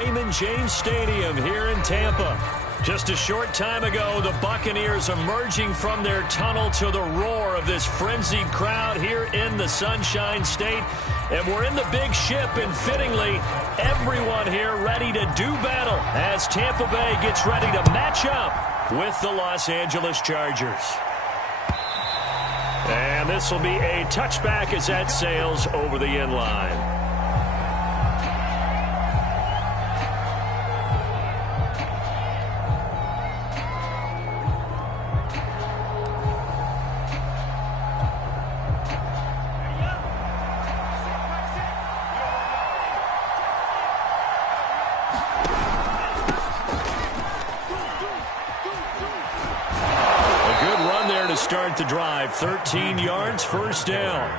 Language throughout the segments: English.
Raymond James Stadium here in Tampa. Just a short time ago, the Buccaneers emerging from their tunnel to the roar of this frenzied crowd here in the Sunshine State. And we're in the big ship, and fittingly, everyone here ready to do battle as Tampa Bay gets ready to match up with the Los Angeles Chargers. And this will be a touchback as that sails over the end line. Start the drive, 13 yards, first down.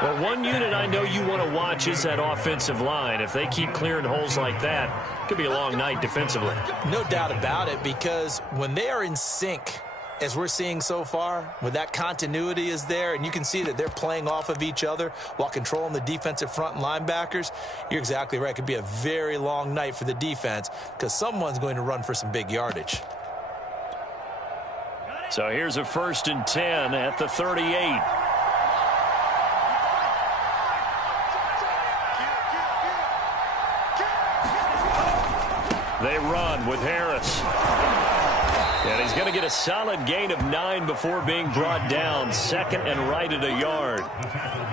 Well, one unit I know you want to watch is that offensive line. If they keep clearing holes like that, it could be a long night defensively. No doubt about it, because when they are in sync, as we're seeing so far, when that continuity is there, and you can see that they're playing off of each other while controlling the defensive front and linebackers, you're exactly right. It could be a very long night for the defense because someone's going to run for some big yardage. So here's a 1st and 10 at the 38. They run with Harris. And he's going to get a solid gain of 9 before being brought down. 2nd and right at a yard.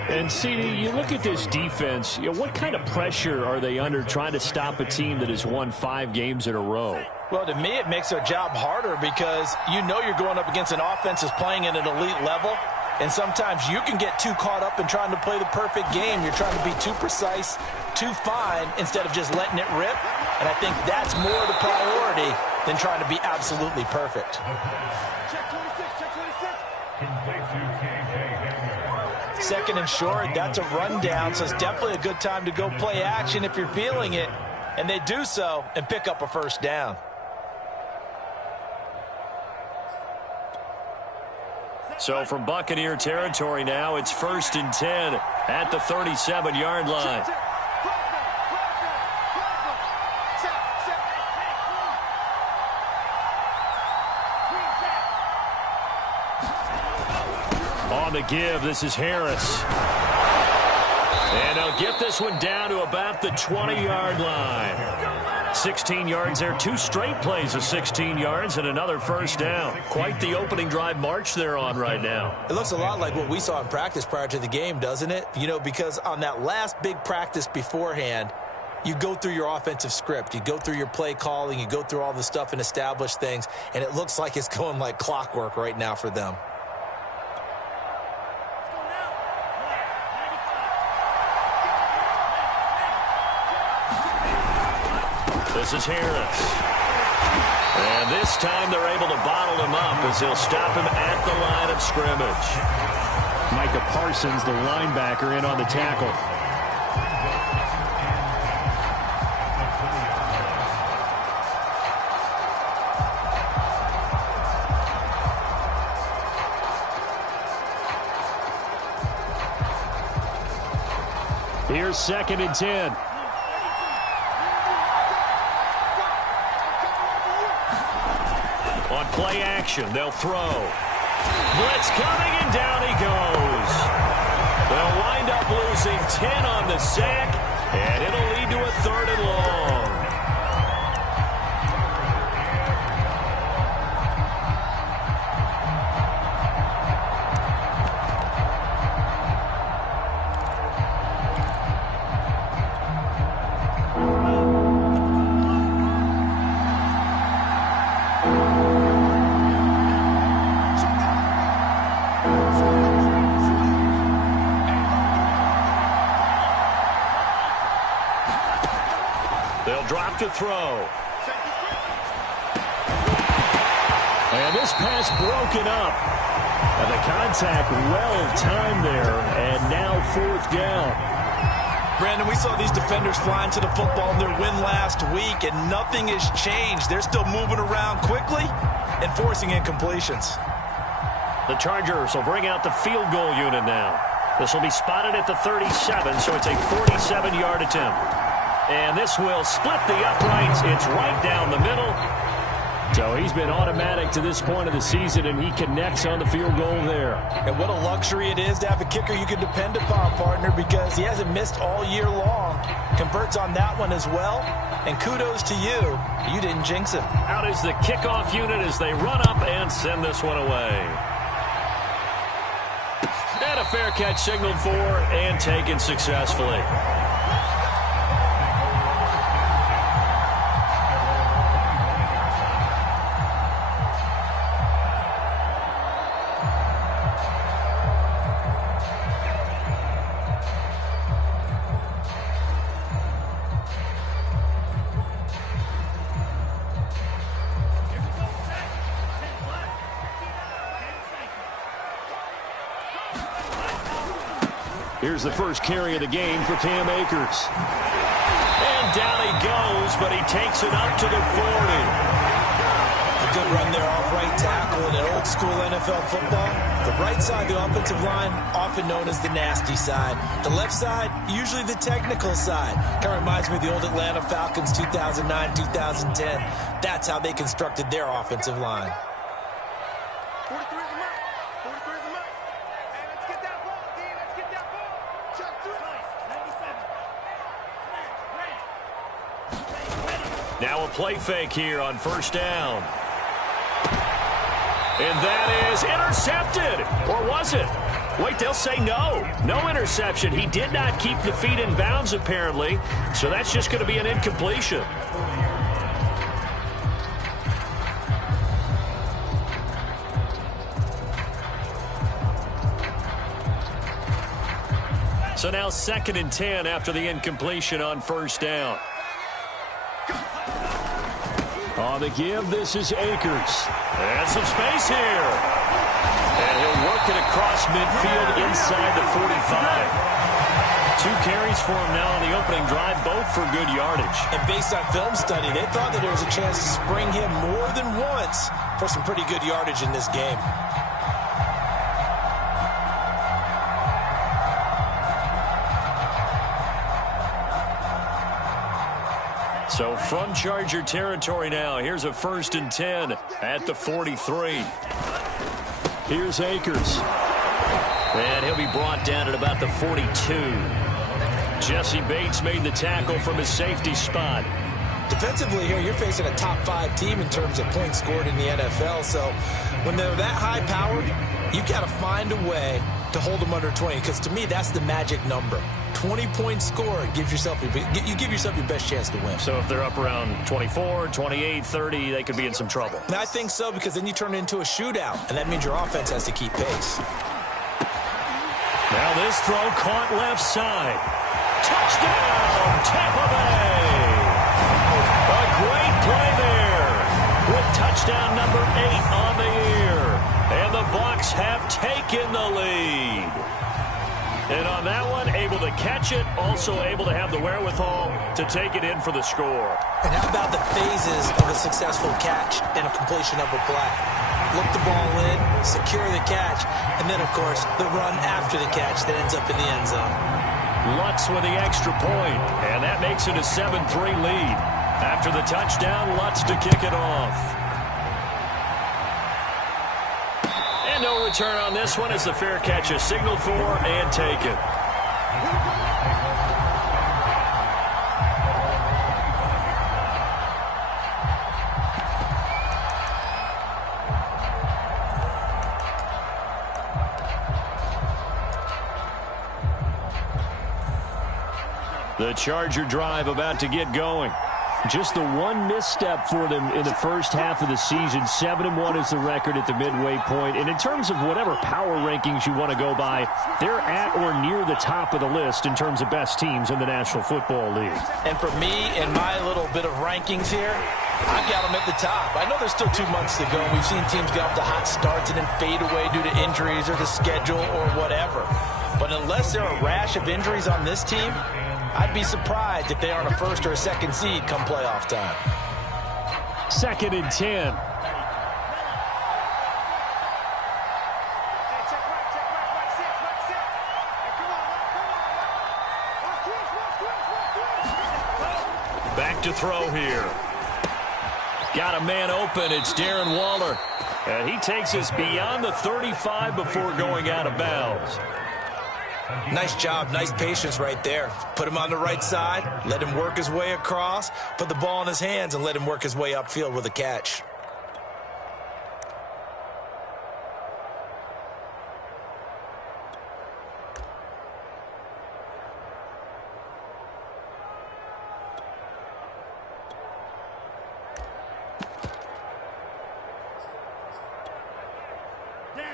And, CD, you look at this defense, what kind of pressure are they under trying to stop a team that has won 5 games in a row? Well, to me, it makes their job harder because you know you're going up against an offense that's playing at an elite level, and sometimes you can get too caught up in trying to play the perfect game. You're trying to be too precise, too fine, instead of just letting it rip, and I think that's more the priority than trying to be absolutely perfect. Second and short, that's a rundown, so it's definitely a good time to go play action if you're feeling it, and they do so and pick up a first down. So from Buccaneer territory now, it's 1st and 10 at the 37-yard line. On the give, this is Harris. And they'll get this one down to about the 20-yard line. 16 yards there, 2 straight plays of 16 yards and another first down. Quite the opening drive march they're on right now. It looks a lot like what we saw in practice prior to the game, doesn't it? You know, because on that last big practice beforehand, you go through your offensive script, you go through your play calling, you go through all the stuff and establish things, and it looks like it's going like clockwork right now for them. This is Harris. And this time they're able to bottle him up as they'll stop him at the line of scrimmage. Micah Parsons, the linebacker, in on the tackle. Here's 2nd and 10. On play action, they'll throw. Blitz coming, and down he goes. They'll wind up losing 10 on the sack, and it'll lead to a 3rd and long. To throw. And this pass broken up. And the contact well timed there. And now 4th down. Brandon, we saw these defenders flying to the football in their win last week, and nothing has changed. They're still moving around quickly and forcing incompletions. The Chargers will bring out the field goal unit now. This will be spotted at the 37, so it's a 47-yard attempt. And this will split the uprights. It's right down the middle. So he's been automatic to this point of the season, and he connects on the field goal there. And what a luxury it is to have a kicker you can depend upon, partner, because he hasn't missed all year long. Converts on that one as well. And kudos to you. You didn't jinx him. Out is the kickoff unit as they run up and send this one away. And a fair catch signaled for and taken successfully. Here's the first carry of the game for Cam Akers. And down he goes, but he takes it up to the 40. A good run there off right tackle in an old-school NFL football. The right side, the offensive line, often known as the nasty side. The left side, usually the technical side. Kind of reminds me of the old Atlanta Falcons 2009, 2010. That's how they constructed their offensive line. Now a play fake here on first down. And that is intercepted. Or was it? Wait, they'll say no. No interception. He did not keep the feet in bounds, apparently. So that's just going to be an incompletion. So now 2nd and 10 after the incompletion on first down. On the give, this is Akers. And some space here. And he'll work it across midfield inside the 45. 2 carries for him now on the opening drive, both for good yardage. And based on film study, they thought that there was a chance to spring him more than once for some pretty good yardage in this game. So from Charger territory now, here's a 1st and 10 at the 43. Here's Akers. And he'll be brought down at about the 42. Jesse Bates made the tackle from his safety spot. Defensively here, you're facing a top 5 team in terms of points scored in the NFL. So when they're that high-powered, you've got to find a way to hold them under 20, because to me, that's the magic number. 20 points scored gives yourself you give yourself your best chance to win. So if they're up around 24, 28, 30, they could be in some trouble. And I think so, because then you turn it into a shootout, and that means your offense has to keep pace. Now this throw caught left side. Touchdown, Tampa Bay! A great play there with touchdown number 8 on the year. And the Bucs have taken the lead. And on that one, able to catch it, also able to have the wherewithal to take it in for the score. And how about the phases of a successful catch and a completion of a play? Look the ball in, secure the catch, and then, of course, the run after the catch that ends up in the end zone. Lutz with the extra point, and that makes it a 7-3 lead. After the touchdown, Lutz to kick it off. And no return on this one as the fair catch is signaled for and taken. The Charger drive about to get going. Just the one misstep for them in the first half of the season. 7-1 is the record at the midway point. And in terms of whatever power rankings you want to go by, they're at or near the top of the list in terms of best teams in the National Football League. And for me, in my little bit of rankings here, I've got them at the top. I know there's still 2 months to go. We've seen teams get off to hot starts and then fade away due to injuries or the schedule or whatever. But unless there are a rash of injuries on this team, I'd be surprised if they aren't a 1st or a 2nd seed come playoff time. 2nd and 10. to throw here. Got a man open. It's Darren Waller. And he takes us beyond the 35 before going out of bounds. Nice job, nice patience right there. Put him on the right side, let him work his way across, put the ball in his hands, and let him work his way upfield with a catch.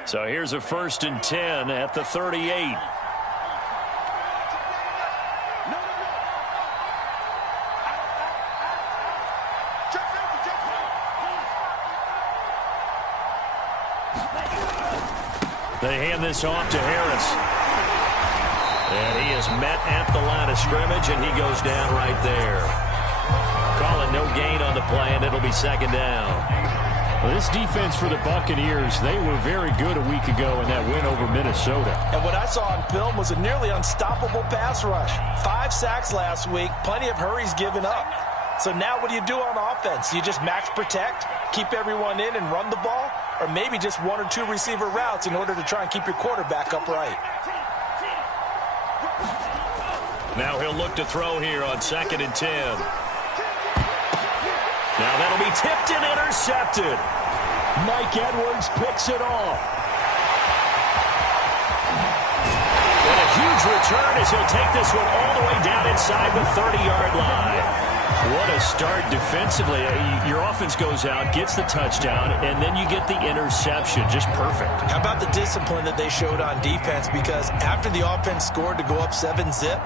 So here's a 1st and 10 at the 38. They hand this off to Harris. And he is met at the line of scrimmage, and he goes down right there. Call it no gain on the play, and it'll be 2nd down. Well, this defense for the Buccaneers, they were very good a week ago in that win over Minnesota. And what I saw on film was a nearly unstoppable pass rush. 5 sacks last week, plenty of hurries given up. So now what do you do on offense? You just max protect, keep everyone in and run the ball, or maybe just 1 or 2 receiver routes in order to try and keep your quarterback upright. Now he'll look to throw here on 2nd and 10. Now that'll be tipped and intercepted. Mike Edwards picks it off. And a huge return as he'll take this one all the way down inside the 30-yard line. What a start defensively. Your offense goes out, gets the touchdown, and then you get the interception. Just perfect. How about the discipline that they showed on defense? Because after the offense scored to go up 7-zip,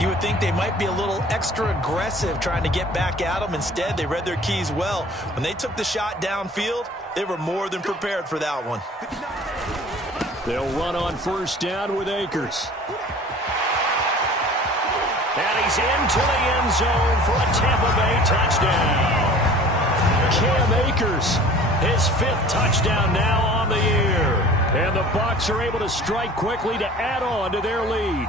you would think they might be a little extra aggressive trying to get back at them. Instead, they read their keys well. When they took the shot downfield, they were more than prepared for that one. They'll run on 1st down with Akers. And he's into the end zone for a Tampa Bay touchdown. Cam Akers, his 5th touchdown now on the year. And the Bucs are able to strike quickly to add on to their lead.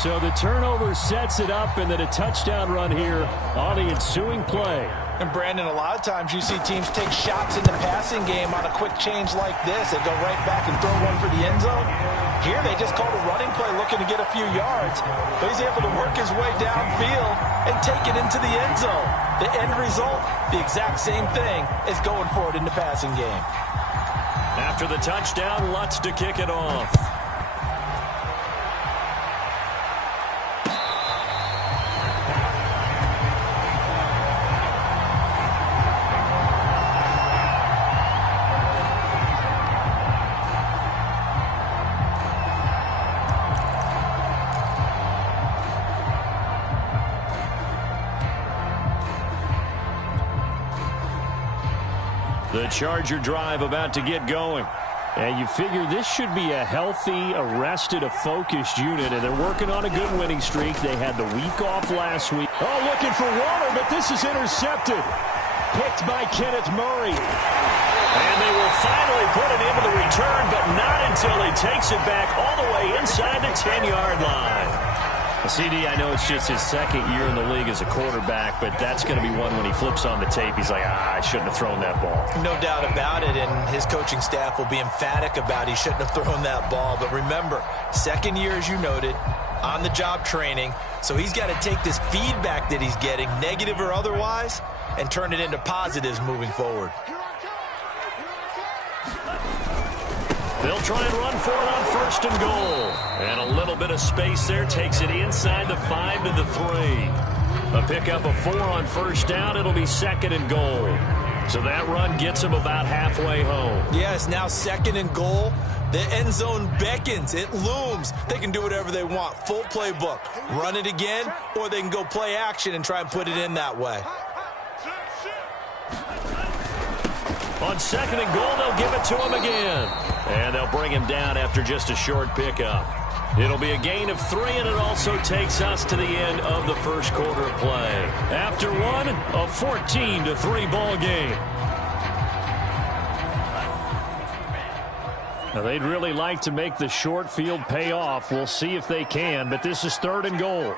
So the turnover sets it up, and then a touchdown run here on the ensuing play. And Brandon, a lot of times you see teams take shots in the passing game on a quick change like this. They go right back and throw one for the end zone. Here they just called a running play looking to get a few yards. But he's able to work his way downfield and take it into the end zone. The end result, the exact same thing as going for it in the passing game. After the touchdown, Lutz to kick it off. The Charger drive about to get going. And you figure this should be a healthy, arrested, a focused unit, and they're working on a good winning streak. They had the week off last week. Oh, looking for Waller, but this is intercepted. Picked by Kenneth Murray. And they will finally put it into the return, but not until he takes it back all the way inside the 10-yard line. CD, I know it's just his 2nd year in the league as a quarterback, but that's going to be one when he flips on the tape. He's like, I shouldn't have thrown that ball. No doubt about it, and his coaching staff will be emphatic about he shouldn't have thrown that ball. But remember, 2nd year, as you noted, on-the-job training, so he's got to take this feedback that he's getting, negative or otherwise, and turn it into positives moving forward. They'll try and run for it on 1st and goal. And a little bit of space there takes it inside the 5 to the 3. A pickup of 4 on 1st down. It'll be 2nd and goal. So that run gets him about halfway home. Yes, now 2nd and goal. The end zone beckons. It looms. They can do whatever they want. Full playbook. Run it again, or they can go play action and try and put it in that way. On 2nd and goal, they'll give it to him again. And they'll bring him down after just a short pickup. It'll be a gain of 3, and it also takes us to the end of the 1st quarter of play. After one, a 14-3 ball game. Now, they'd really like to make the short field pay off. We'll see if they can, but this is 3rd and goal.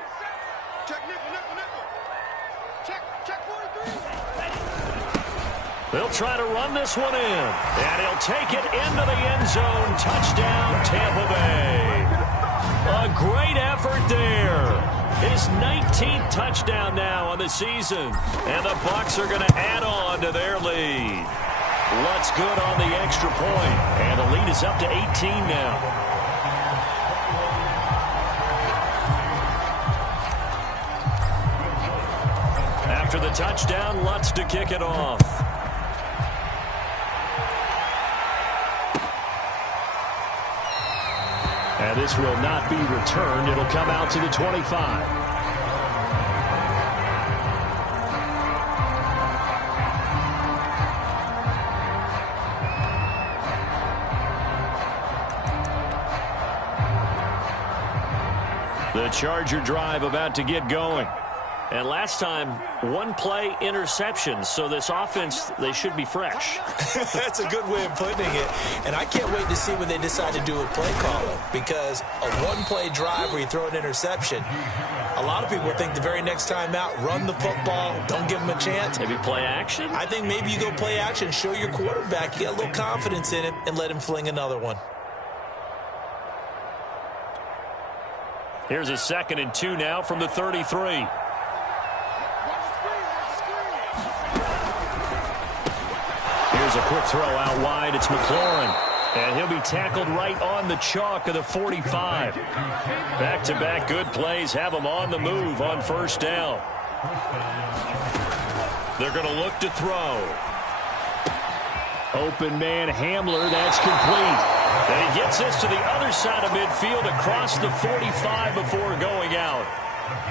They'll try to run this one in, and he'll take it into the end zone. Touchdown, Tampa Bay. A great effort there. His 19th touchdown now on the season, and the Bucs are going to add on to their lead. Lutz good on the extra point, and the lead is up to 18 now. After the touchdown, Lutz to kick it off. And this will not be returned. It'll come out to the 25. The Charger drive about to get going. And last time, one play interception. So this offense, they should be fresh. That's a good way of putting it. And I can't wait to see when they decide to do a play calling. Because a one-play drive where you throw an interception, a lot of people think the very next time out, run the football, don't give them a chance. Maybe play action? I think maybe you go play action, show your quarterback, you get a little confidence in him, and let him fling another one. Here's a 2nd and 2 now from the 33. Here's a quick throw out wide. It's McLaurin. And he'll be tackled right on the chalk of the 45. Back-to-back good plays have him on the move on first down. They're going to look to throw. Open man Hamler. That's complete. And he gets this to the other side of midfield across the 45 before going out.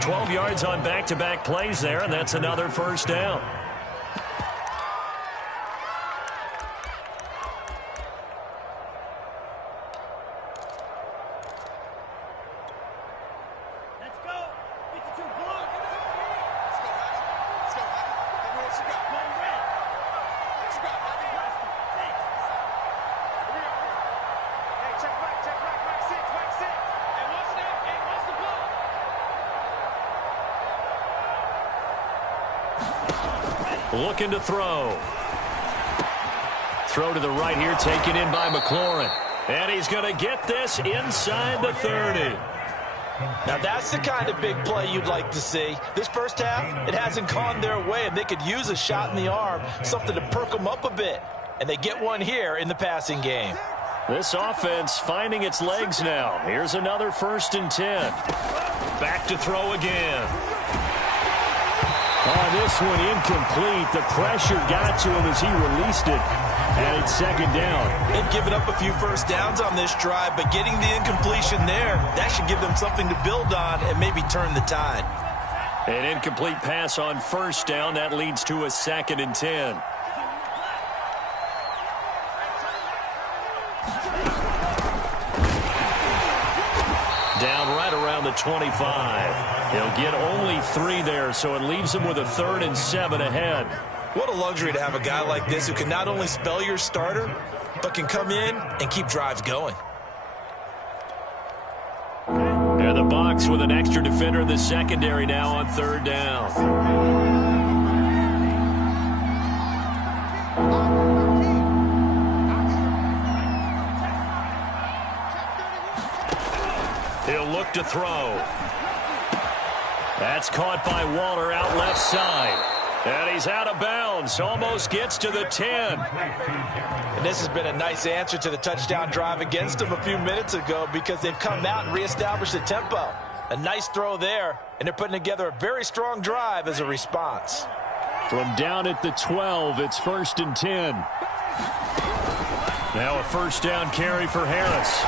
12 yards on back-to-back plays there, and that's another first down. Looking to throw. Throw to the right here, taken in by McLaurin. And he's going to get this inside the 30. Now that's the kind of big play you'd like to see. This first half, it hasn't gone their way, and they could use a shot in the arm, something to perk them up a bit. And they get one here in the passing game. This offense finding its legs now. Here's another 1st and 10. Back to throw again. Oh, this one incomplete. The pressure got to him as he released it. And it's 2nd down. They've given up a few first downs on this drive, but getting the incompletion there, that should give them something to build on and maybe turn the tide. An incomplete pass on first down. That leads to a 2nd and 10. Down right around the 25. He'll get only 3 there, so it leaves him with a 3rd and 7 ahead. What a luxury to have a guy like this who can not only spell your starter, but can come in and keep drives going. And the Bucs with an extra defender in the secondary now on 3rd down. He'll look to throw. That's caught by Waller out left side. And he's out of bounds. Almost gets to the 10. And this has been a nice answer to the touchdown drive against them a few minutes ago because they've come out and reestablished the tempo. A nice throw there, and they're putting together a very strong drive as a response. From down at the 12, it's 1st and 10. Now a first down carry for Harris.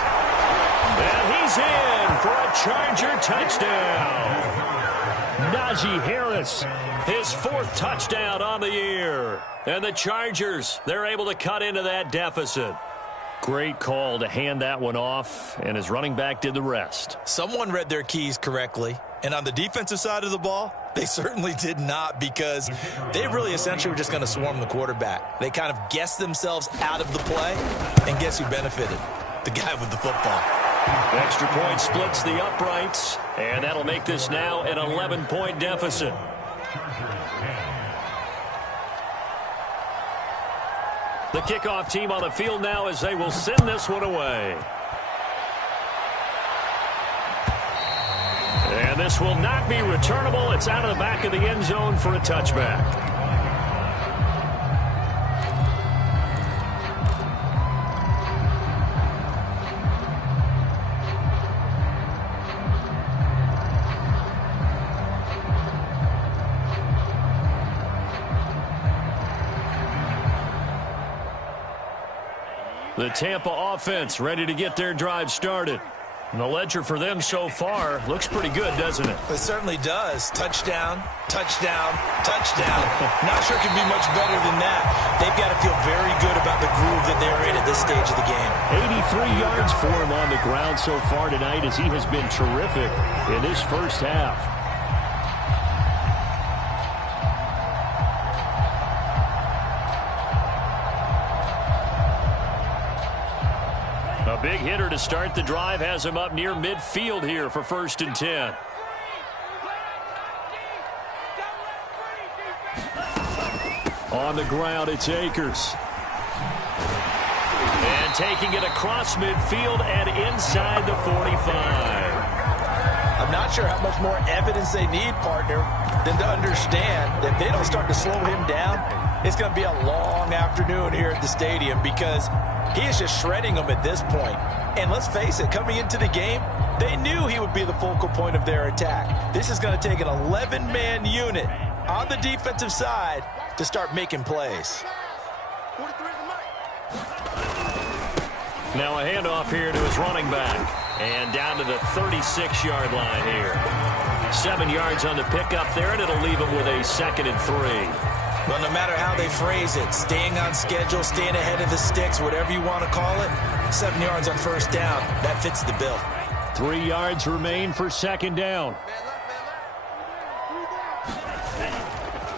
And he's in for a Charger touchdown. Najee Harris, his 4th touchdown on the year. And the Chargers, they're able to cut into that deficit. Great call to hand that one off, and his running back did the rest. Someone read their keys correctly, and on the defensive side of the ball, they certainly did not because they really essentially were just going to swarm the quarterback. They kind of guessed themselves out of the play, and guess who benefited? The guy with the football. Extra point splits the uprights, and that'll make this now an 11-point deficit. The kickoff team on the field now as they will send this one away. And this will not be returnable. It's out of the back of the end zone for a touchback. The Tampa offense ready to get their drive started. And the ledger for them so far looks pretty good, doesn't it? It certainly does. Touchdown, touchdown, touchdown. Not sure it can be much better than that. They've got to feel very good about the groove that they're in at this stage of the game. 83 yards for him on the ground so far tonight as he has been terrific in this first half. A big hitter to start the drive has him up near midfield here for 1st and 10. On the ground, it's Akers. And taking it across midfield and inside the 45. I'm not sure how much more evidence they need, partner, than to understand that if they don't start to slow him down, it's going to be a long afternoon here at the stadium because he is just shredding them at this point. And let's face it, coming into the game, they knew he would be the focal point of their attack. This is going to take an 11-man unit on the defensive side to start making plays. Now a handoff here to his running back. And down to the 36-yard line here. 7 yards on the pickup there, and it'll leave him with a 2nd and 3. Well, no matter how they phrase it, staying on schedule, staying ahead of the sticks, whatever you want to call it, 7 yards on 1st down, that fits the bill. 3 yards remain for 2nd down.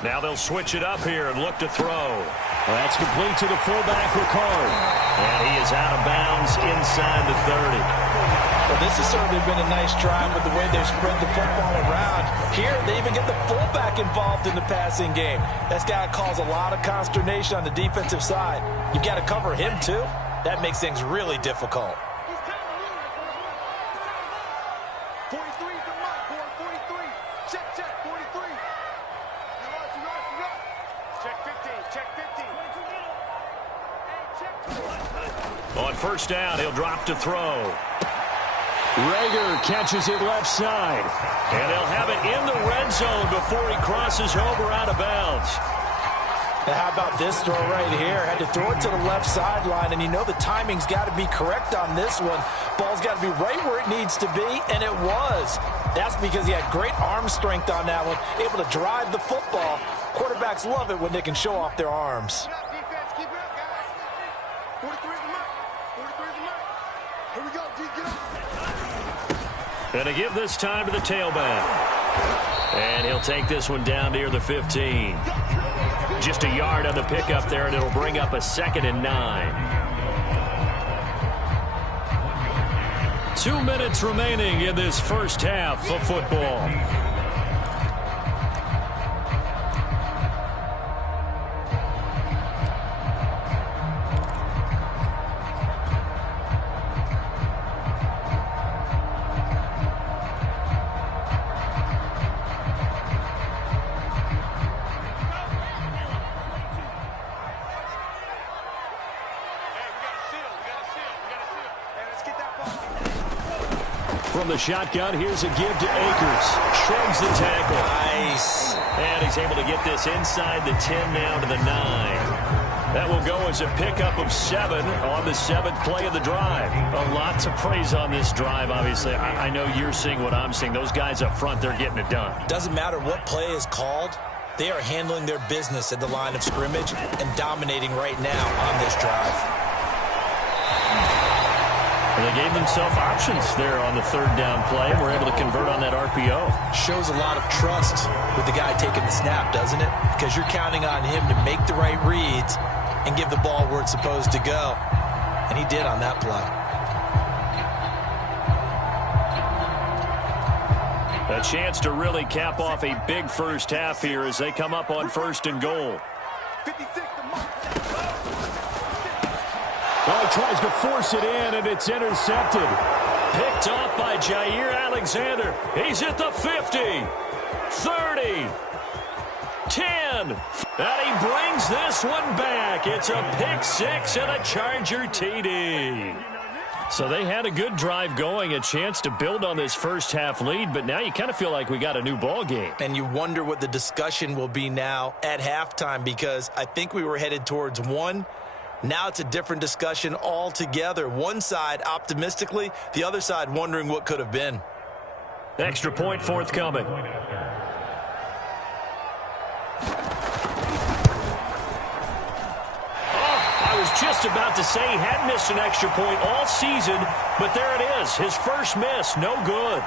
Now they'll switch it up here and look to throw. That's complete to the fullback, Ricard. And he is out of bounds inside the 30. Well, this has certainly been a nice drive with the way they've spread the football around. Here, they even get the fullback involved in the passing game. That's got to cause a lot of consternation on the defensive side. You've got to cover him, too. That makes things really difficult. 43 is the mark, boy. 43. Check, 43. Check 15, check 15. On 1st down, he'll drop to throw. Rager catches it left side. And they'll have it in the red zone before he crosses over out of bounds. Now, how about this throw right here? Had to throw it to the left sideline, and you know the timing's got to be correct on this one. Ball's got to be right where it needs to be, and it was. That's because he had great arm strength on that one, able to drive the football. Quarterbacks love it when they can show off their arms. Defense, keep it up, guys. 43 is the mark. 43 is the mark. Here we go, D, get up. And to give this time to the tailback. And he'll take this one down near the 15. Just a yard on the pickup there, and it'll bring up a 2nd and 9. 2 minutes remaining in this first half of football. From the shotgun, here's a give to Akers. Shrugs the tackle. Nice. And he's able to get this inside the 10 now to the 9. That will go as a pickup of 7 on the 7th play of the drive. A lot to praise on this drive, obviously. I know you're seeing what I'm seeing. Those guys up front, they're getting it done. Doesn't matter what play is called. They are handling their business at the line of scrimmage and dominating right now on this drive. And they gave themselves options there on the 3rd down play and were able to convert on that RPO. Shows a lot of trust with the guy taking the snap, doesn't it? Because you're counting on him to make the right reads and give the ball where it's supposed to go. And he did on that play. A chance to really cap off a big first half here as they come up on 1st and goal. 56 to mark. Oh, he tries to force it in, and it's intercepted. Picked off by Jair Alexander. He's at the 50, 30, 10. And he brings this one back. It's a pick six and a Charger TD. So they had a good drive going, a chance to build on this first half lead, but now you kind of feel like we got a new ball game. And you wonder what the discussion will be now at halftime, because I think we were headed towards one. Now it's a different discussion altogether. One side optimistically, the other side wondering what could have been. Extra point forthcoming. I was just about to say he hadn't missed an extra point all season, but there it is. His first miss, no good.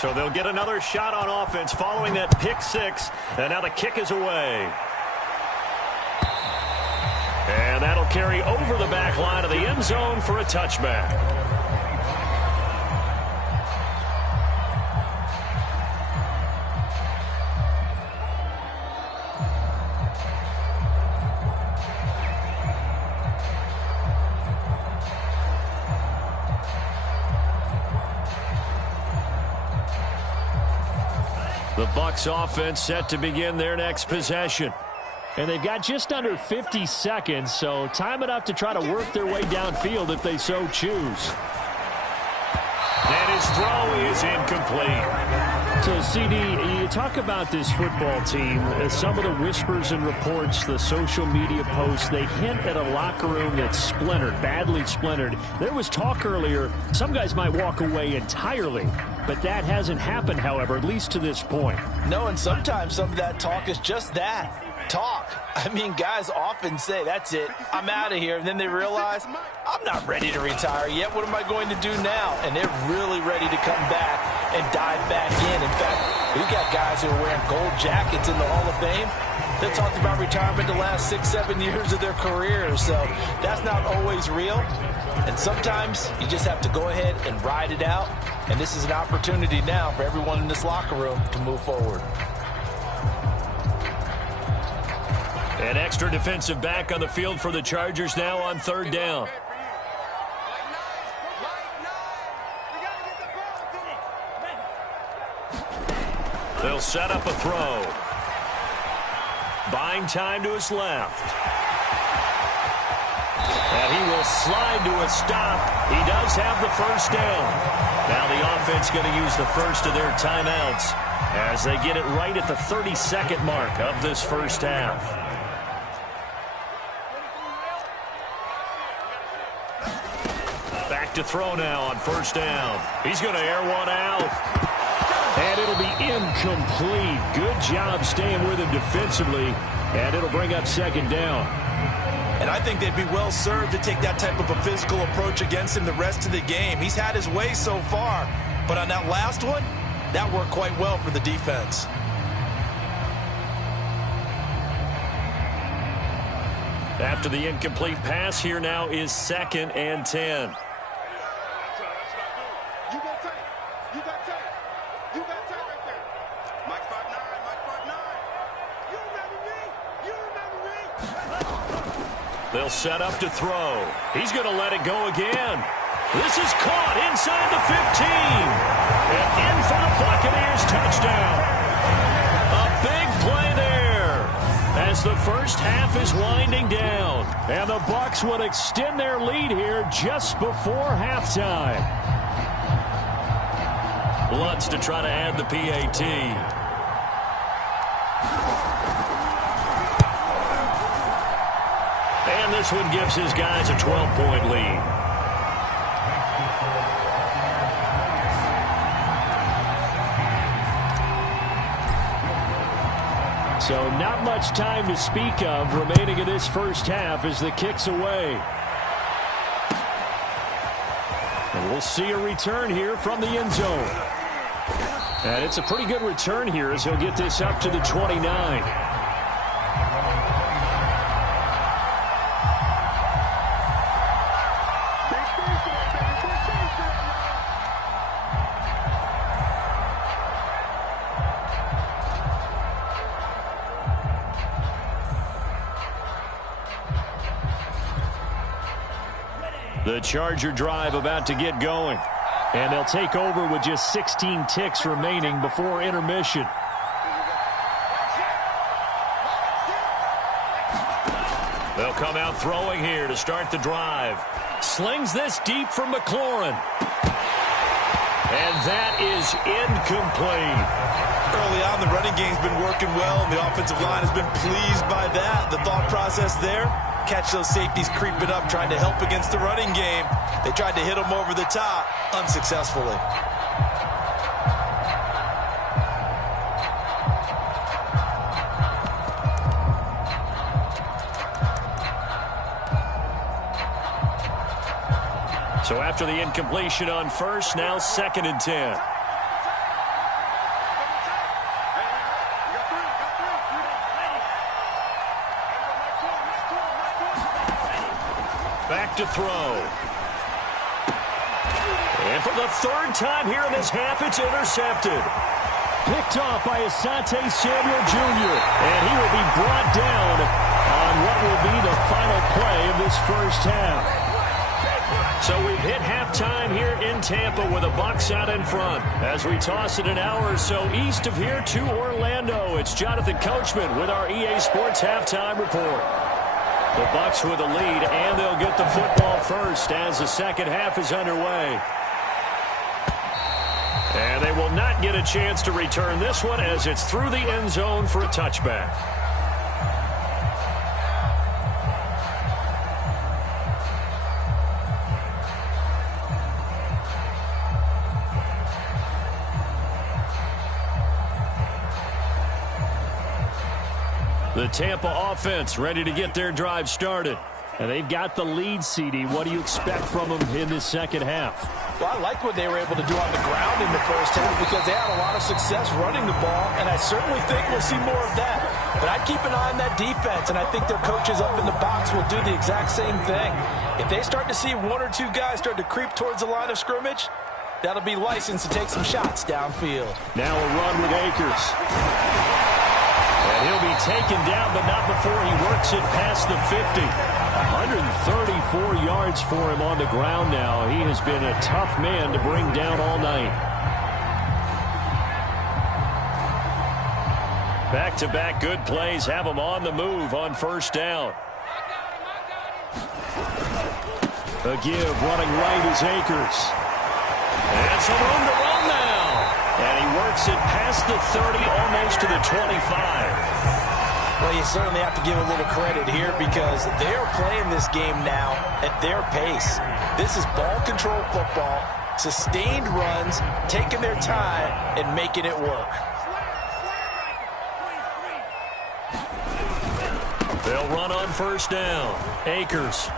So they'll get another shot on offense following that pick six, and now the kick is away. And that'll carry over the back line of the end zone for a touchback. The Bucs offense set to begin their next possession. And they've got just under 50 seconds, so time enough to try to work their way downfield if they so choose. And his throw is incomplete. So, CD, you talk about this football team, some of the whispers and reports, the social media posts, they hint at a locker room that's splintered, badly splintered. There was talk earlier, some guys might walk away entirely, but that hasn't happened, however, at least to this point. No, and sometimes some of that talk is just that. Talk. I mean, guys often say, that's it, I'm out of here. And then they realize, I'm not ready to retire yet. What am I going to do now? And they're really ready to come back and dive back in. In fact, we've got guys who are wearing gold jackets in the Hall of Fame. They talked about retirement the last 6-7 years of their careers. So that's not always real. And sometimes you just have to go ahead and ride it out. And this is an opportunity now for everyone in this locker room to move forward. An extra defensive back on the field for the Chargers now on third down. They'll set up a throw. Buying time to his left. And he will slide to a stop. He does have the first down. Now the offense going to use the first of their timeouts as they get it right at the 32nd mark of this first half. Back to throw now on first down. He's going to air one out. And it'll be incomplete. Good job staying with him defensively. And it'll bring up second down. And I think they'd be well served to take that type of a physical approach against him the rest of the game. He's had his way so far. But on that last one, that worked quite well for the defense. After the incomplete pass, here now is 2nd and 10. They'll set up to throw. He's going to let it go again. This is caught inside the 15. And in for the Buccaneers touchdown. A big play there as the first half is winding down. And the Bucs would extend their lead here just before halftime. Lutz to try to add the PAT. And this one gives his guys a 12-point lead. So not much time to speak of remaining in this first half as the kick's away. And we'll see a return here from the end zone. And it's a pretty good return here as he'll get this up to the 29. The Charger drive about to get going. And they'll take over with just 16 ticks remaining before intermission. They'll come out throwing here to start the drive. Slings this deep from McLaurin. And that is incomplete. Early on, the running game's been working well, and the offensive line has been pleased by that. The thought process there, catch those safeties creeping up, trying to help against the running game. They tried to hit them over the top, unsuccessfully. So after the incompletion on first, now 2nd and 10. Back to throw. And for the 3rd time here in this half, it's intercepted. Picked off by Asante Samuel Jr. And he will be brought down on what will be the final play of this first half. So we've hit halftime here in Tampa with the Bucs out in front. As we toss it an hour or so east of here to Orlando, it's Jonathan Coachman with our EA Sports Halftime Report. The Bucs with a lead, and they'll get the football first as the second half is underway. And they will not get a chance to return this one as it's through the end zone for a touchback. The Tampa offense ready to get their drive started. And they've got the lead, CD. What do you expect from them in the second half? Well, I like what they were able to do on the ground in the first half because they had a lot of success running the ball, and I certainly think we'll see more of that. But I'd keep an eye on that defense, and I think their coaches up in the box will do the exact same thing. If they start to see 1 or 2 guys start to creep towards the line of scrimmage, that'll be licensed to take some shots downfield. Now a run with Akers. And he'll be taken down, but not before he works it past the 50. 134 yards for him on the ground now. He has been a tough man to bring down all night. Back-to-back good plays have him on the move on first down. A give running right is Akers. And some room to run now. And he works it past the 30, almost to the 25. Well, you certainly have to give a little credit here because they're playing this game now at their pace. This is ball control football, sustained runs, taking their time and making it work. They'll run on first down. Akers.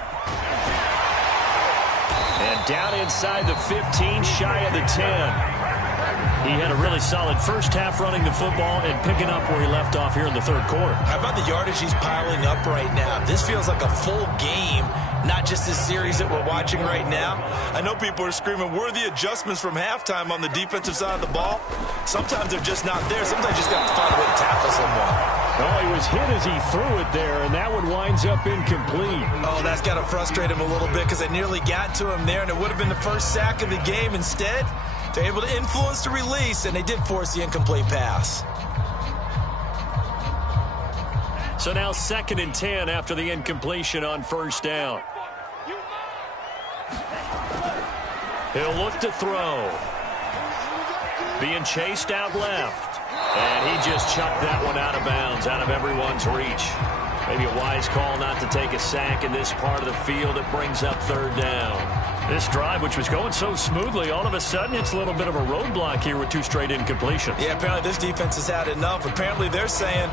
And down inside the 15, shy of the 10. He had a really solid first half running the football and picking up where he left off here in the third quarter. How about the yardage he's piling up right now? This feels like a full game, not just this series that we're watching right now. I know people are screaming, where are the adjustments from halftime on the defensive side of the ball? Sometimes they're just not there. Sometimes you just got to find a way to tackle someone. Oh, he was hit as he threw it there, and that one winds up incomplete. Oh, that's got to frustrate him a little bit because they nearly got to him there, and it would have been the first sack of the game. Instead, they're able to influence the release, and they did force the incomplete pass. So now 2nd and 10 after the incompletion on first down. He'll look to throw. Being chased out left. And he just chucked that one out of bounds, out of everyone's reach. Maybe a wise call not to take a sack in this part of the field. It brings up 3rd down. This drive, which was going so smoothly, all of a sudden it's a little bit of a roadblock here with 2 straight incompletions. Yeah, apparently this defense has had enough. Apparently they're saying,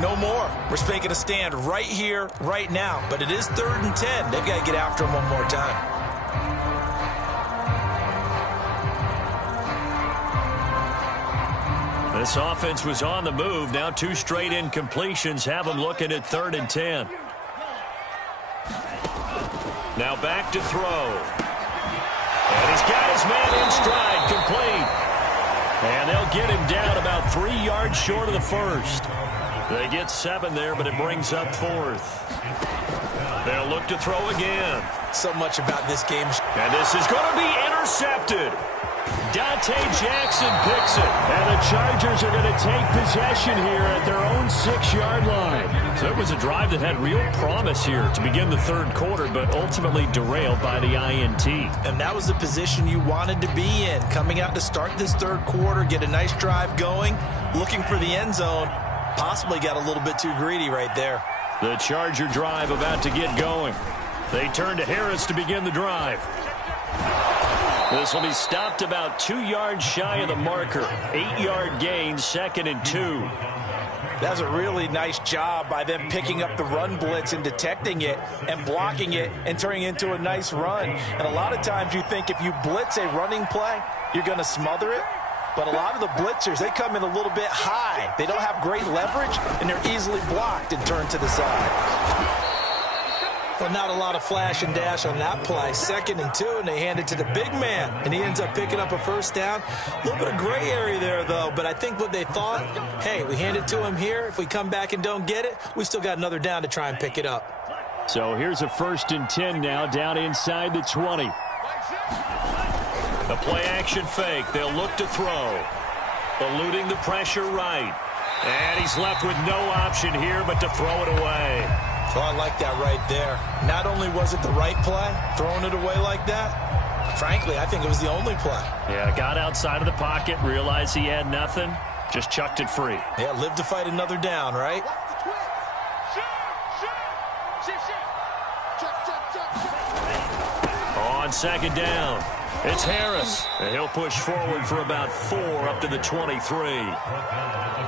no more. We're making a stand right here, right now. But it is 3rd and 10. They've got to get after him one more time. This offense was on the move. Now 2 straight incompletions have them looking at 3rd and 10. Now back to throw. And he's got his man in stride, complete. And they'll get him down about 3 yards short of the first. They get 7 there, but it brings up 4th. They'll look to throw again. So much about this game. And this is going to be intercepted. Dante Jackson picks it. And the Chargers are going to take possession here at their own 6-yard line. So it was a drive that had real promise here to begin the third quarter, but ultimately derailed by the INT. And that was the position you wanted to be in. Coming out to start this third quarter, get a nice drive going, looking for the end zone. Possibly got a little bit too greedy right there. The Charger drive about to get going. They turn to Harris to begin the drive. This will be stopped about 2 yards shy of the marker. 8-yard gain, 2nd and 2. That's a really nice job by them picking up the run blitz and detecting it and blocking it and turning it into a nice run. And a lot of times you think if you blitz a running play, you're going to smother it. But a lot of the blitzers, they come in a little bit high. They don't have great leverage, and they're easily blocked and turned to the side. Well, not a lot of flash and dash on that play. 2nd and 2, and they hand it to the big man, and he ends up picking up a first down. A little bit of gray area there, though, but I think what they thought, hey, we hand it to him here. If we come back and don't get it, we still got another down to try and pick it up. So here's a 1st and 10 now, down inside the 20. The play-action fake. They'll look to throw. Eluding the pressure right. And he's left with no option here but to throw it away. Oh, I like that right there. Not only was it the right play, throwing it away like that, frankly, I think it was the only play. Yeah, got outside of the pocket, realized he had nothing, just chucked it free. Yeah, live to fight another down, right? On 2nd down, it's Harris. And he'll push forward for about 4 up to the 23.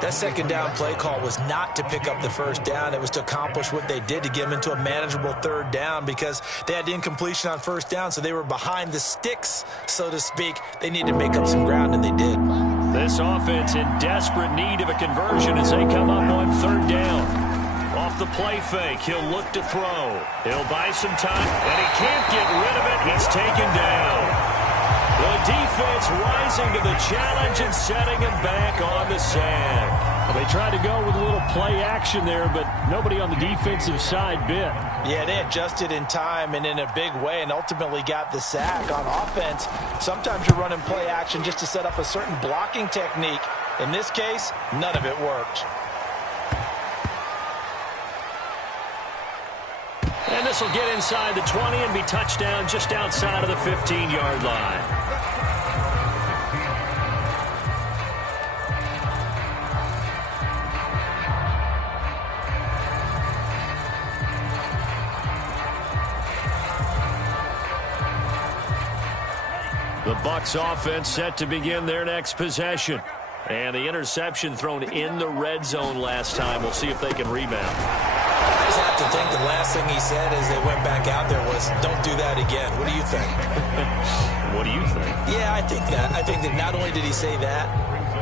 That 2nd down play call was not to pick up the first down. It was to accomplish what they did to get them into a manageable 3rd down because they had the incompletion on 1st down, so they were behind the sticks, so to speak. They needed to make up some ground, and they did. This offense in desperate need of a conversion as they come up on 3rd down. Off the play fake, he'll look to throw. He'll buy some time, and he can't get rid of it. He's taken down. The defense rising to the challenge and setting him back on the sack. Well, they tried to go with a little play action there, but nobody on the defensive side bit. Yeah, they adjusted in time and in a big way and ultimately got the sack. On offense, sometimes you're running play action just to set up a certain blocking technique. In this case, none of it worked. And this will get inside the 20 and be touchdown just outside of the 15-yard line. The Bucs offense set to begin their next possession. And the interception thrown in the red zone last time. We'll see if they can rebound. I just have to think the last thing he said as they went back out there was, don't do that again. What do you think? What do you think? Yeah, I think that. I think that not only did he say that,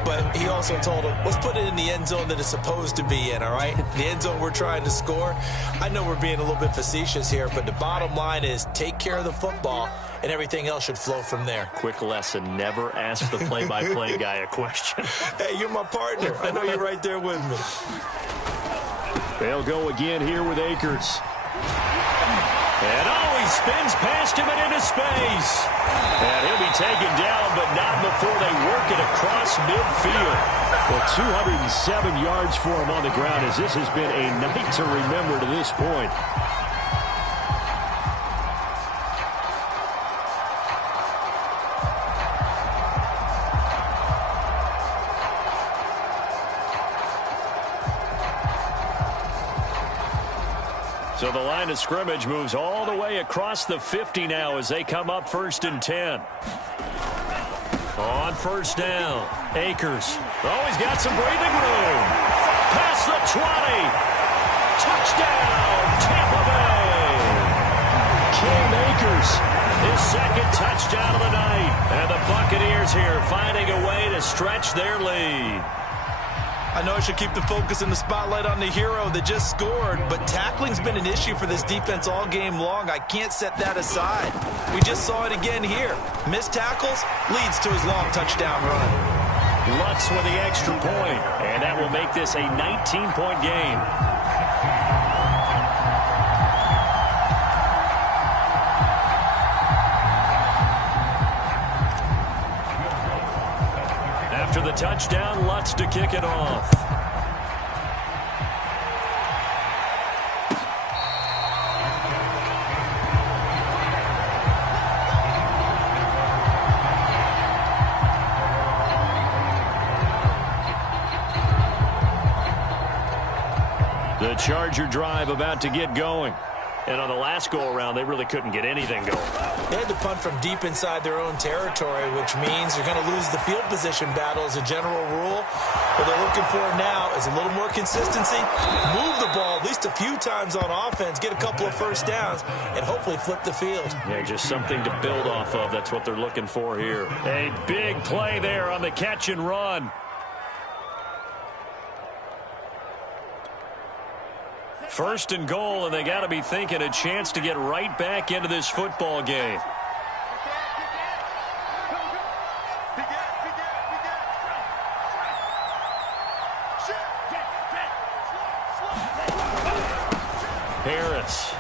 but he also told him, let's put it in the end zone that it's supposed to be in, all right? The end zone we're trying to score. I know we're being a little bit facetious here, but the bottom line is take care of the football, and everything else should flow from there. Quick lesson, never ask the play-by-play guy a question. Hey, you're my partner. I know you're right there with me. They'll go again here with Akers. And he spins past him and into space. And he'll be taken down, but not before they work it across midfield. Well, 207 yards for him on the ground as this has been a night to remember to this point. So the line of scrimmage moves all the way across the 50 now as they come up 1st and 10. On 1st down, Akers. Oh, he's got some breathing room. Past the 20. Touchdown, Tampa Bay. Cam Akers. His 2nd touchdown of the night. And the Buccaneers here finding a way to stretch their lead. I know I should keep the focus and the spotlight on the hero that just scored, but tackling's been an issue for this defense all game long. I can't set that aside. We just saw it again here. Missed tackles leads to his long touchdown run. Lutz with the extra point, and that will make this a 19-point game. After the touchdown, Lutz to kick it off. The Charger drive about to get going. And on the last go-around, they really couldn't get anything going. They had to punt from deep inside their own territory, which means you're going to lose the field position battle as a general rule. What they're looking for now is a little more consistency. Move the ball at least a few times on offense, get a couple of first downs, and hopefully flip the field. Yeah, just something to build off of. That's what they're looking for here. A big play there on the catch and run. First and goal, and they got to be thinking a chance to get right back into this football game. Harris.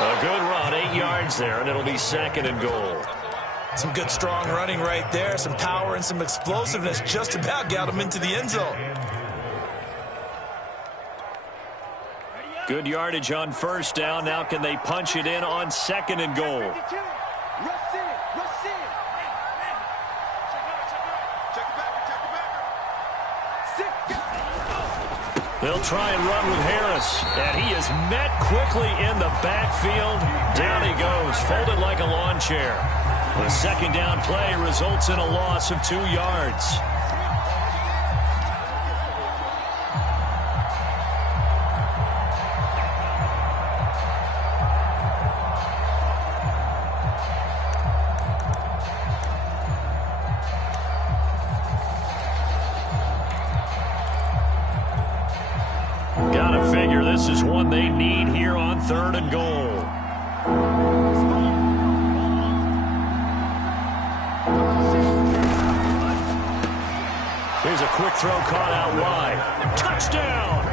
A good run, 8 yards there, and it'll be second and goal. Some good, strong running right there. Some power and some explosiveness just about got him into the end zone. Good yardage on first down. Now can they punch it in on second and goal? They'll try and run with Harris. And he is met quickly in the backfield. Down he goes, folded like a lawn chair. The second down play results in a loss of 2 yards. Gotta figure this is one they need here on third and goal. Here's a quick throw caught out wide. Touchdown!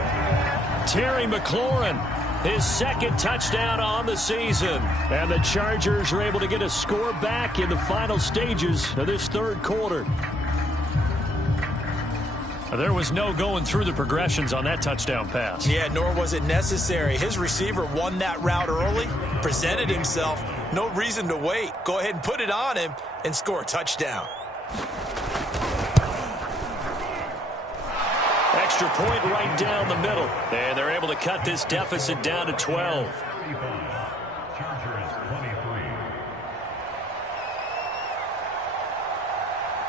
Terry McLaurin, his second touchdown on the season. And the Chargers are able to get a score back in the final stages of this third quarter. There was no going through the progressions on that touchdown pass. Yeah, nor was it necessary. His receiver won that route early, presented himself. No reason to wait. Go ahead and put it on him and score a touchdown. Extra point right down the middle. And they're able to cut this deficit down to 12.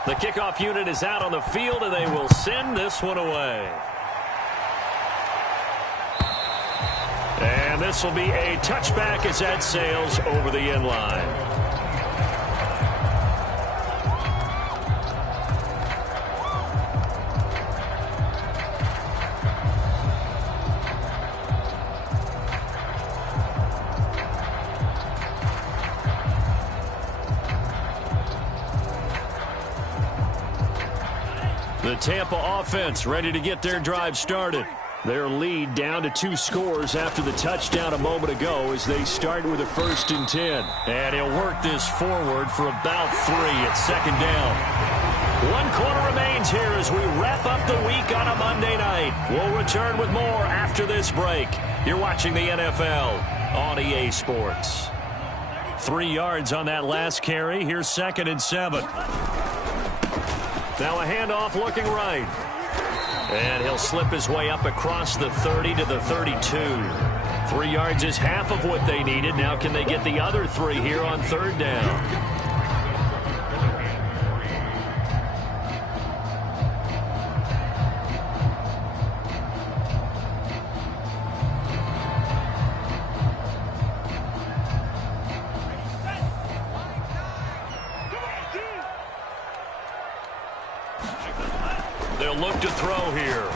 The kickoff unit is out on the field, and they will send this one away. And this will be a touchback as that sails over the end line. The Tampa offense ready to get their drive started. Their lead down to 2 scores after the touchdown a moment ago as they start with a 1st and 10. And he'll work this forward for about 3 at second down. 1 quarter remains here as we wrap up the week on a Monday night. We'll return with more after this break. You're watching the NFL on EA Sports. 3 yards on that last carry. Here's 2nd and 7. Now a handoff looking right. And he'll slip his way up across the 30 to the 32. 3 yards is half of what they needed. Now can they get the other 3 here on third down? They'll look to throw here.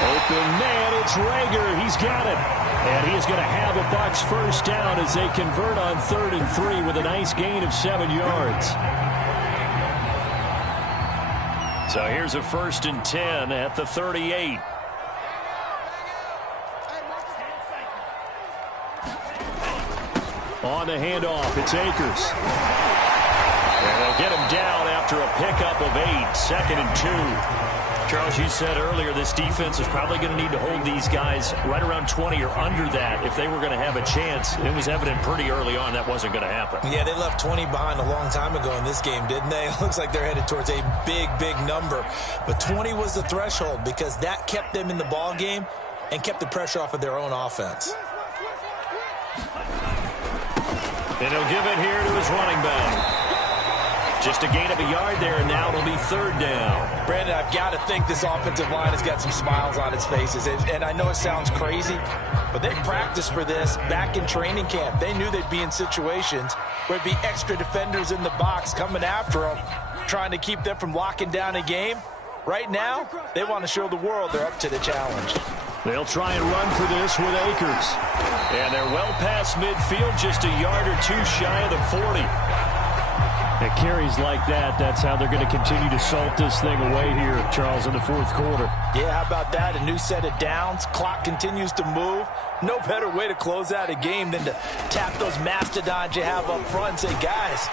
Open man, it's Rager. He's got it. And he's going to have a Bucs first down as they convert on 3rd and 3 with a nice gain of 7 yards. So here's a 1st and 10 at the 38. On the handoff, it's Akers. And they'll get him down after a pickup of 8, 2nd and 2. Charles, you said earlier this defense is probably going to need to hold these guys right around 20 or under that if they were going to have a chance. It was evident pretty early on that wasn't going to happen. Yeah, they left 20 behind a long time ago in this game, didn't they? It looks like they're headed towards a big, big number. But 20 was the threshold because that kept them in the ball game and kept the pressure off of their own offense. And he'll give it here to his running back. Just a gain of a yard there, and now it'll be 3rd down. Brandon, I've got to think this offensive line has got some smiles on its faces. And I know it sounds crazy, but they practiced for this back in training camp. They knew they'd be in situations where it'd be extra defenders in the box coming after them, trying to keep them from locking down a game. Right now, they want to show the world they're up to the challenge. They'll try and run for this with Akers. And they're well past midfield, just a yard or two shy of the 40. It carries like that. That's how they're going to continue to salt this thing away here, Charles, in the 4th quarter. Yeah, how about that? A new set of downs. Clock continues to move. No better way to close out a game than to tap those mastodons you have up front and say, guys,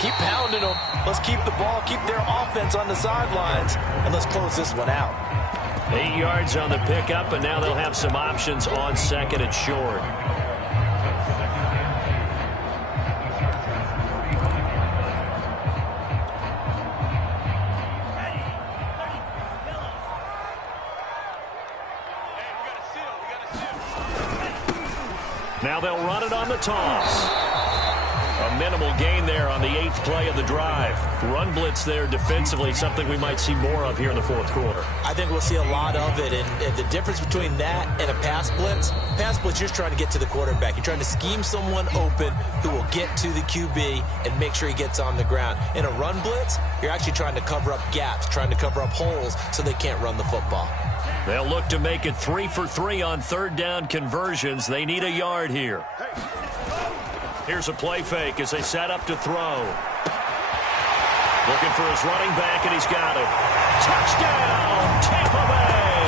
keep pounding them. Let's keep the ball, keep their offense on the sidelines, and let's close this one out. 8 yards on the pickup, and now they'll have some options on 2nd and short. Now they'll run it on the toss. A minimal gain there on the 8th play of the drive. Run blitz there defensively, something we might see more of here in the 4th quarter. I think we'll see a lot of it, and the difference between that and a pass blitz, you're just trying to get to the quarterback. You're trying to scheme someone open who will get to the QB and make sure he gets on the ground. In a run blitz, you're actually trying to cover up gaps, trying to cover up holes so they can't run the football. They'll look to make it 3 for 3 on 3rd down conversions. They need a yard here. Here's a play fake as they set up to throw. Looking for his running back, and he's got it. Touchdown, Tampa Bay!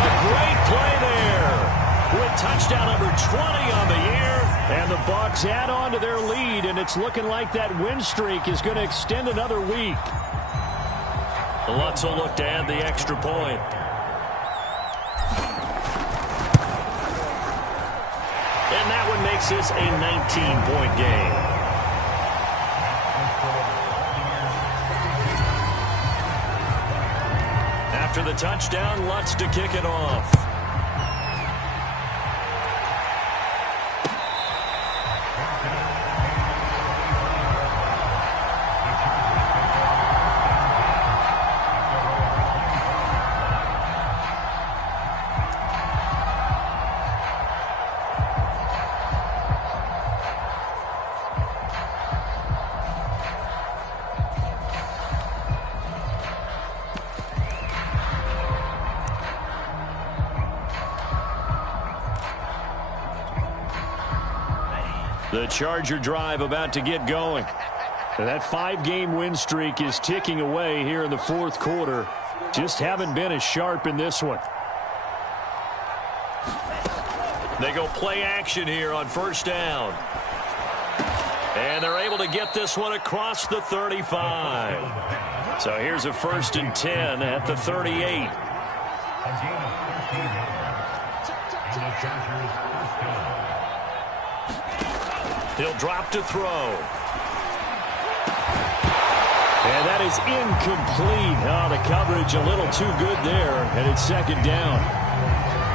A great play there with touchdown number 20 on the year. And the Bucs add on to their lead, and it's looking like that win streak is going to extend another week. The Lutz will look to add the extra point. And that one makes this a 19-point game. After the touchdown, Lutz to kick it off. The Charger drive about to get going. That 5-game win streak is ticking away here in the 4th quarter. Just haven't been as sharp in this one. They go play action here on 1st down. And they're able to get this one across the 35. So here's a 1st and 10 at the 38. He'll drop to throw. And that is incomplete. Oh, the coverage a little too good there, and it's 2nd down.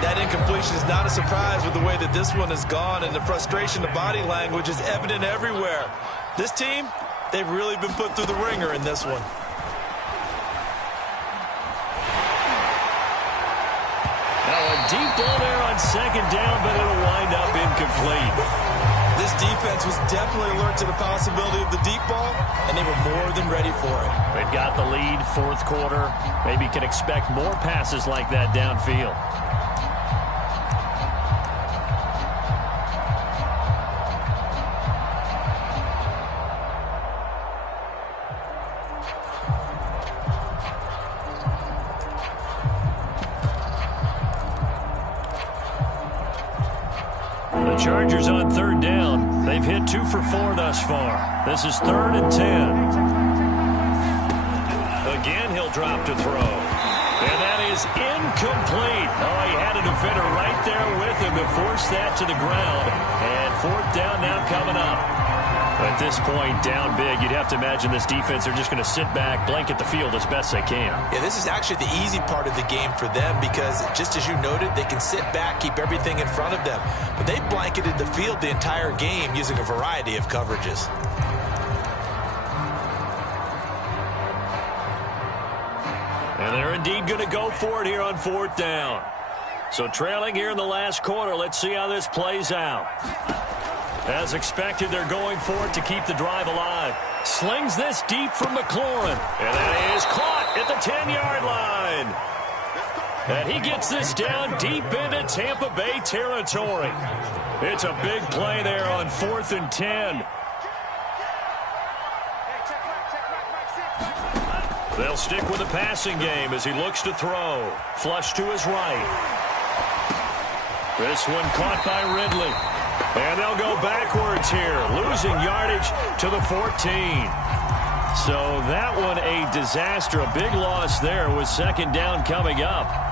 That incompletion is not a surprise with the way that this one has gone, and the frustration, the body language is evident everywhere. This team, they've really been put through the ringer in this one. Now a deep ball there on 2nd down, but it'll wind up incomplete. This defense was definitely alert to the possibility of the deep ball, and they were more than ready for it. They've got the lead, 4th quarter. Maybe can expect more passes like that downfield. Chargers on 3rd down. They've hit 2 for 4 thus far. This is 3rd and 10. He'll drop to throw. And that is incomplete. Oh, he had a defender right there with him to force that to the ground. And fourth down now coming up. At this point, down big, you'd have to imagine this defense are just going to sit back, blanket the field as best they can. Yeah, this is actually the easy part of the game for them because, just as you noted, they can sit back, keep everything in front of them. But they blanketed the field the entire game using a variety of coverages. And they're indeed going to go for it here on fourth down. So trailing here in the last quarter, let's see how this plays out. As expected, they're going for it to keep the drive alive. Slings this deep from McLaurin. And that is caught at the 10-yard line. And he gets this down deep into Tampa Bay territory. It's a big play there on 4th and 10. They'll stick with the passing game as he looks to throw. Flush to his right. This one caught by Ridley. And they'll go backwards here, losing yardage to the 14. So that one a disaster. A big loss there with second down coming up.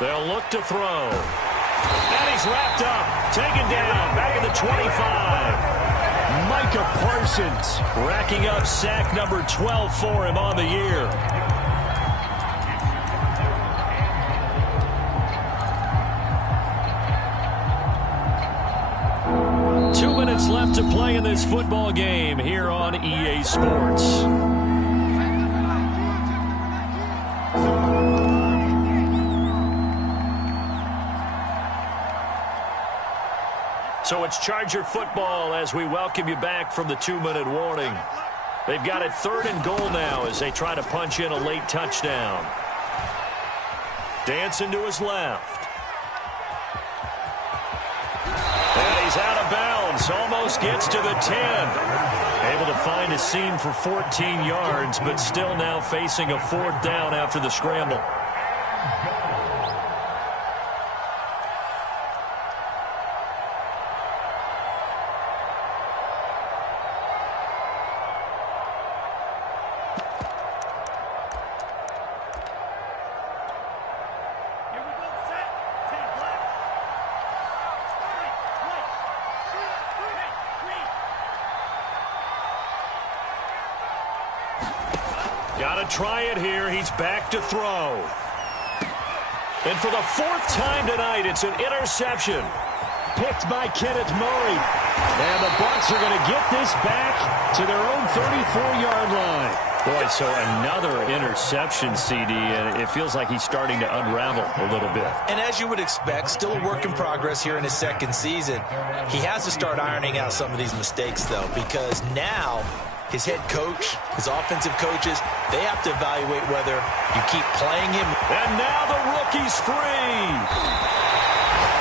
They'll look to throw. And he's wrapped up. Taken down. Back at the 25. Micah Parsons racking up sack number 12 for him on the year. Two minutes left to play in this football game here on EA Sports. So it's Charger football as we welcome you back from the 2-minute warning. They've got it 3rd and goal now as they try to punch in a late touchdown. Dancing to his left. And he's out of bounds. Almost gets to the 10. Able to find a seam for 14 yards, but still now facing a 4th down after the scramble. Got to try it here. He's back to throw. And for the 4th time tonight, it's an interception. Picked by Kenneth Murray. And the Bucs are going to get this back to their own 34-yard line. Boy, so another interception, CD, and it feels like he's starting to unravel a little bit. And as you would expect, still a work in progress here in his 2nd season. He has to start ironing out some of these mistakes, though, because now his head coach, his offensive coaches, they have to evaluate whether you keep playing him. And now the rookie's free.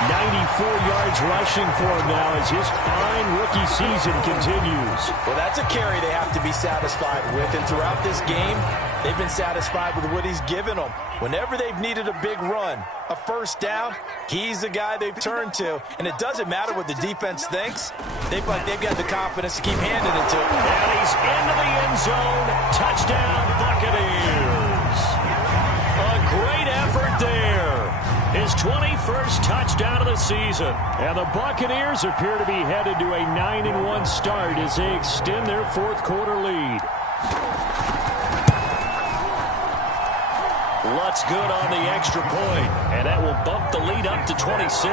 94 yards rushing for him now as his fine rookie season continues. Well, that's a carry they have to be satisfied with. And throughout this game, they've been satisfied with what he's given them. Whenever they've needed a big run, a 1st down, he's the guy they've turned to. And it doesn't matter what the defense thinks. They've got the confidence to keep handing it to him. And he's into the end zone. Touchdown, Buccaneers. A great effort there. His 21st touchdown of the season. And the Buccaneers appear to be headed to a 9-1 start as they extend their 4th quarter lead. Lutz good on the extra point, and that will bump the lead up to 26.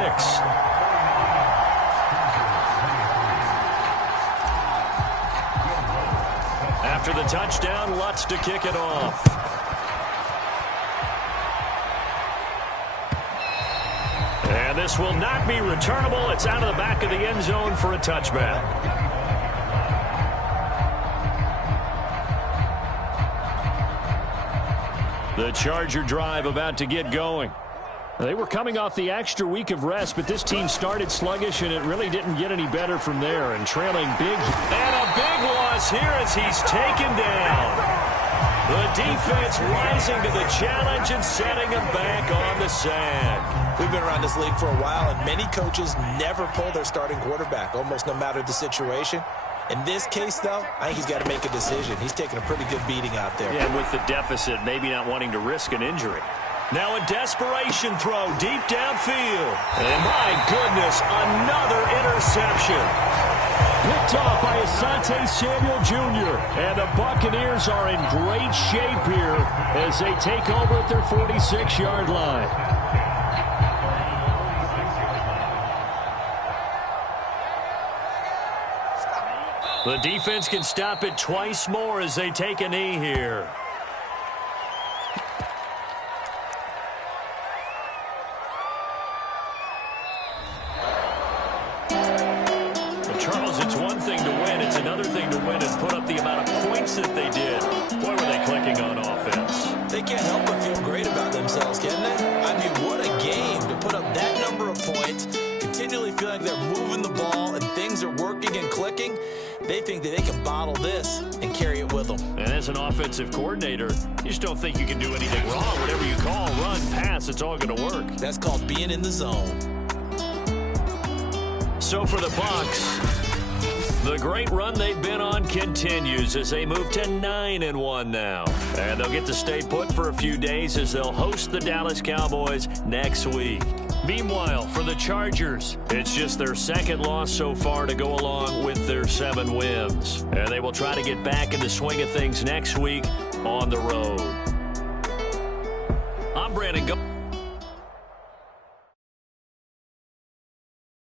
After the touchdown, Lutz to kick it off. And this will not be returnable. It's out of the back of the end zone for a touchback. The Charger drive about to get going. They were coming off the extra week of rest, but this team started sluggish, and it really didn't get any better from there. And trailing big. And a big loss here as he's taken down. The defense rising to the challenge and setting him back on the sack. We've been around this league for a while, and many coaches never pull their starting quarterback, almost no matter the situation. In this case, though, I think he's got to make a decision. He's taking a pretty good beating out there. Yeah, and with the deficit, maybe not wanting to risk an injury. Now a desperation throw deep downfield. And my goodness, another interception. Picked off by Asante Samuel Jr. And the Buccaneers are in great shape here as they take over at their 46-yard line. The defense can stop it twice more as they take a knee here. Charles, it's one thing to win. It's another thing to win and put up the amount of points that they did. Boy, were they clicking on offense. They can't help but feel great about themselves, can they? I mean, what a game to put up that number of points, continually feel like they're moving the ball and things are working and clicking. They think that they can bottle this and carry it with them. And as an offensive coordinator, you just don't think you can do anything wrong. Whatever you call, run, pass, it's all going to work. That's called being in the zone. So for the Bucs, the great run they've been on continues as they move to 9-1 now. And they'll get to stay put for a few days as they'll host the Dallas Cowboys next week. Meanwhile, for the Chargers, it's just their second loss so far to go along with their 7 wins. And they will try to get back in the swing of things next week on the road. I'm Brandon.